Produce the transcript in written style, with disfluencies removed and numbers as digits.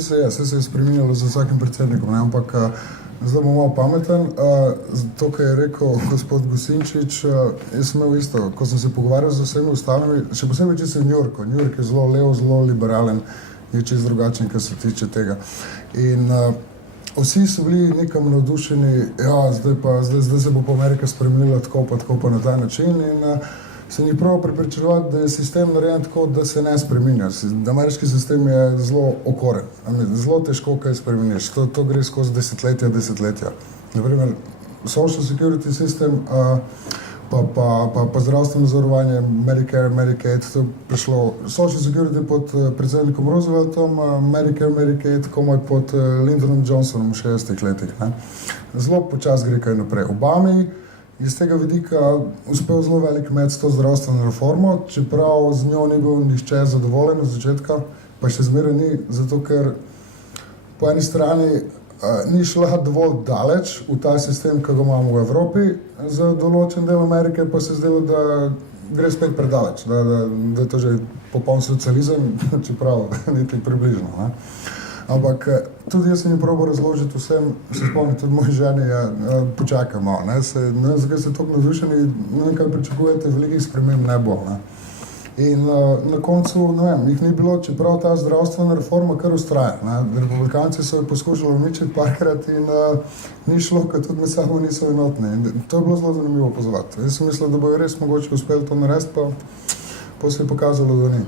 Se je spremenilo z vsakim predsednikom, ne? Ampak zdaj bom malo pameten. To, kar je rekel gospod Gusinčič, jaz sem imel isto, ko sem se pogovarjal z vsemi ostalimi, še posebej če se v New Yorku. New York je zelo levo, zelo liberalen, je čist drugačen, kar se tiče tega. In vsi so bili nekam navdušeni, ja, zdaj se bo pa Amerika spremenila tako pa na ta način in se ni prav prepričevati, da je sistem narejen tako, da se ne spreminja. Ameriški sistem je zelo okoren, zelo težko kaj spremeniš. To gre skozi desetletja. Naprimer, social security system, pa zdravstveno zavarovanje, Medicare, Medicaid, to je prišlo social security pod predsednikom Rooseveltom, Medicare, Medicaid, komaj pod Lyndon Johnsonom v 60-ih letih. Ne? Zelo počas gre kaj naprej. Obami iz tega vidika uspel zelo velik med s to zdravstveno reformo, čeprav z njo ni bil nihče zadovoljen od začetka, pa še zmeraj ni, zato ker po eni strani ni šla dovolj daleč v ta sistem, ki ga imamo v Evropi, za določen del Amerike pa se zdelo, da gre spet predaleč, da je to že popoln socializem, čeprav nekaj približno. Ne? Ampak tudi jaz sem jim probal razložiti vsem, se spomnim, tudi moji ženi, počakaj malo, ne vem, zakaj ste toliko navdušeni, ne vem, kaj pričakujete, velikih sprememb ne bo. Ne? In na koncu, ne vem, jih ni bilo, čeprav ta zdravstvena reforma kar ustraja. Republikanci so jo poskušali uničiti parkrat in ni šlo, ker tudi med sabo niso enotni. In to je bilo zelo zanimivo opazovati. Jaz sem mislil, da bo res mogoče uspeli to narediti, pa se je pokazalo, da ni.